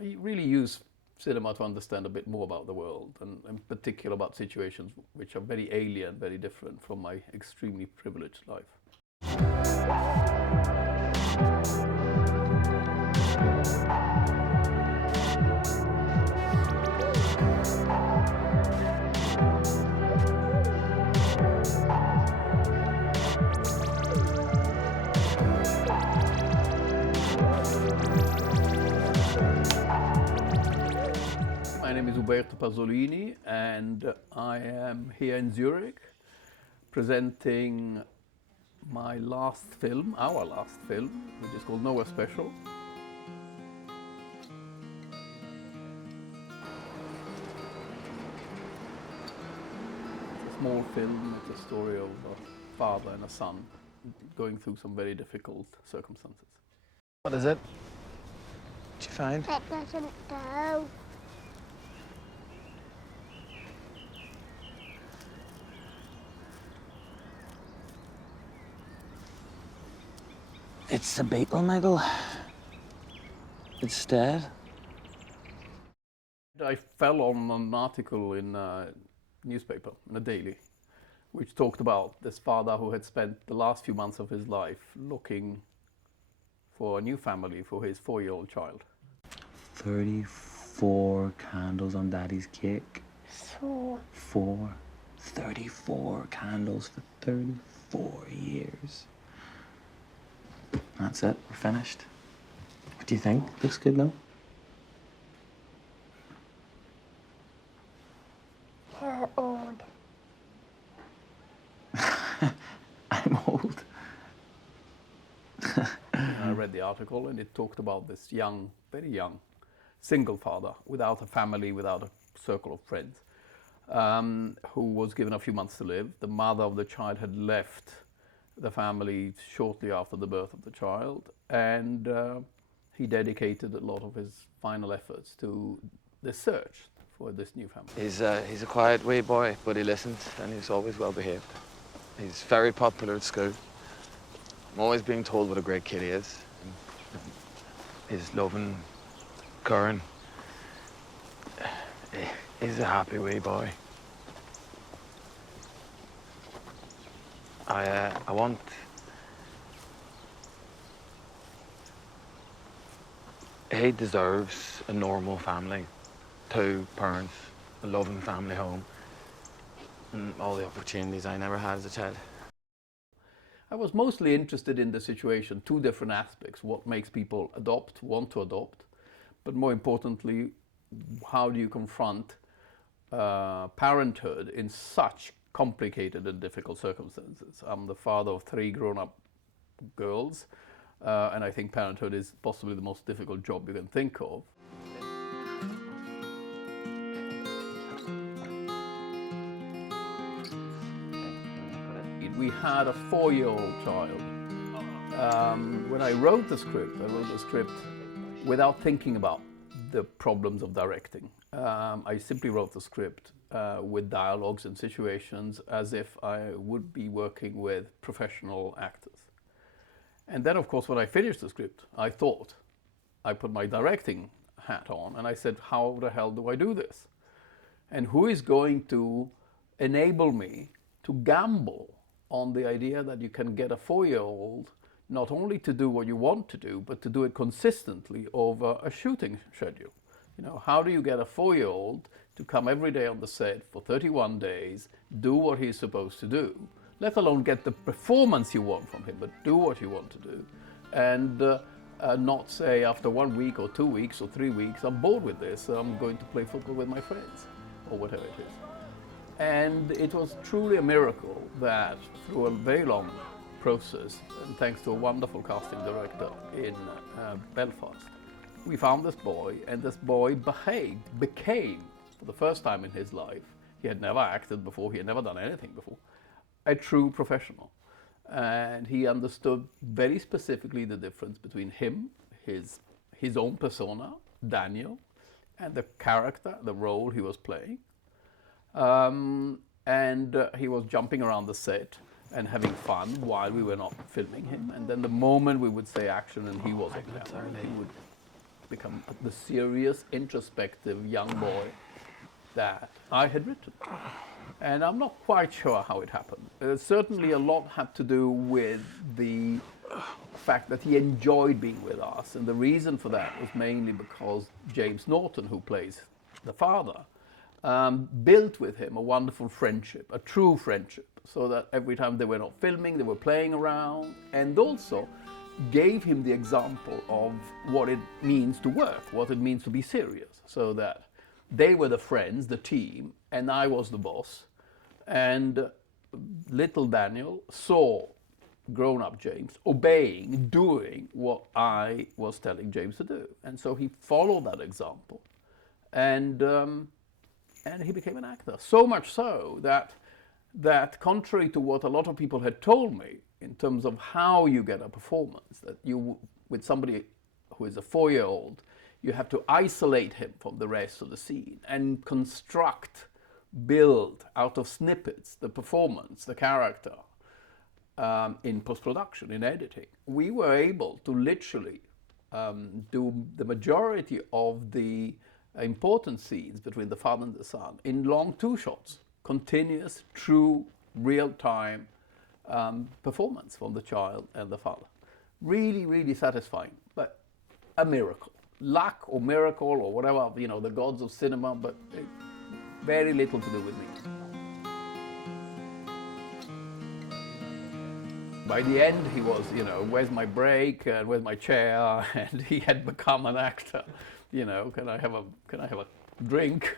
I really use cinema to understand a bit more about the world, and in particular about situations which are very alien, very different from my extremely privileged life. My name is Uberto Pasolini, and I am here in Zurich presenting my last film, our last film, which is called Nowhere Special. It's a small film. It's a story of a father and a son going through some very difficult circumstances. What is it? What'd you find? It doesn't go. It's a beetle, Michael. It's dead. I fell on an article in a newspaper, in a daily, which talked about this father who had spent the last few months of his life looking for a new family for his 4-year-old child. 34 candles on Daddy's cake. 4. 34 candles for 34 years. That's it, we're finished. What do you think? Looks good, no? You're old. I'm old. I read the article, and it talked about this young, very young, single father without a family, without a circle of friends, who was given a few months to live. The mother of the child had left the family shortly after the birth of the child, and he dedicated a lot of his final efforts to the search for this new family. He's a quiet wee boy, but he listens, and he's always well behaved. He's very popular at school. I'm always being told what a great kid he is. He's loving Curran. He's a happy wee boy. I want he deserves a normal family, 2 parents, a loving family home, and all the opportunities I never had as a child. I was mostly interested in the situation, 2 different aspects: what makes people adopt, want to adopt, but more importantly, how do you confront parenthood in such complicated and difficult circumstances. I'm the father of 3 grown-up girls, and I think parenthood is possibly the most difficult job you can think of. We had a 4-year-old child. When I wrote the script without thinking about the problems of directing. I simply wrote the script with dialogues and situations as if I would be working with professional actors. And then, of course, when I finished the script, I thought, I put my directing hat on and I said, how the hell do I do this? And who is going to enable me to gamble on the idea that you can get a 4-year-old not only to do what you want to do, but to do it consistently over a shooting schedule? You know, how do you get a 4-year-old to come every day on the set for 31 days, do what he's supposed to do, let alone get the performance you want from him, but do what you want to do, and not say after 1 week or 2 weeks or 3 weeks, I'm bored with this, I'm going to play football with my friends, or whatever it is. And it was truly a miracle that through a very long process, and thanks to a wonderful casting director in Belfast, we found this boy, and this boy became, for the first time in his life, he had never acted before, he had never done anything before, a true professional. And he understood very specifically the difference between him, his own persona, Daniel, and the character, the role he was playing. He was jumping around the set and having fun while we were not filming him. And then the moment we would say action and he was on there, he would become the serious, introspective young boy that I had written. And I'm not quite sure how it happened. Certainly a lot had to do with the fact that he enjoyed being with us. And the reason for that was mainly because James Norton, who plays the father, built with him a wonderful friendship, a true friendship, so that every time they were not filming, they were playing around, and also gave him the example of what it means to work, what it means to be serious, so that they were the friends, the team, and I was the boss. And little Daniel saw grown-up James obeying, doing what I was telling James to do. And so he followed that example. And he became an actor. So much so that contrary to what a lot of people had told me in terms of how you get a performance, that you, with somebody who is a 4-year-old, you have to isolate him from the rest of the scene and build out of snippets the performance, the character, in post-production, in editing. We were able to literally do the majority of the important scenes between the father and the son in long 2 shots, continuous, true, real-time performance from the child and the father. Really, really satisfying, but a miracle. Luck or miracle or whatever, the gods of cinema, but very little to do with me. By the end, he was, where's my break and where's my chair? And he had become an actor. Can I have a drink?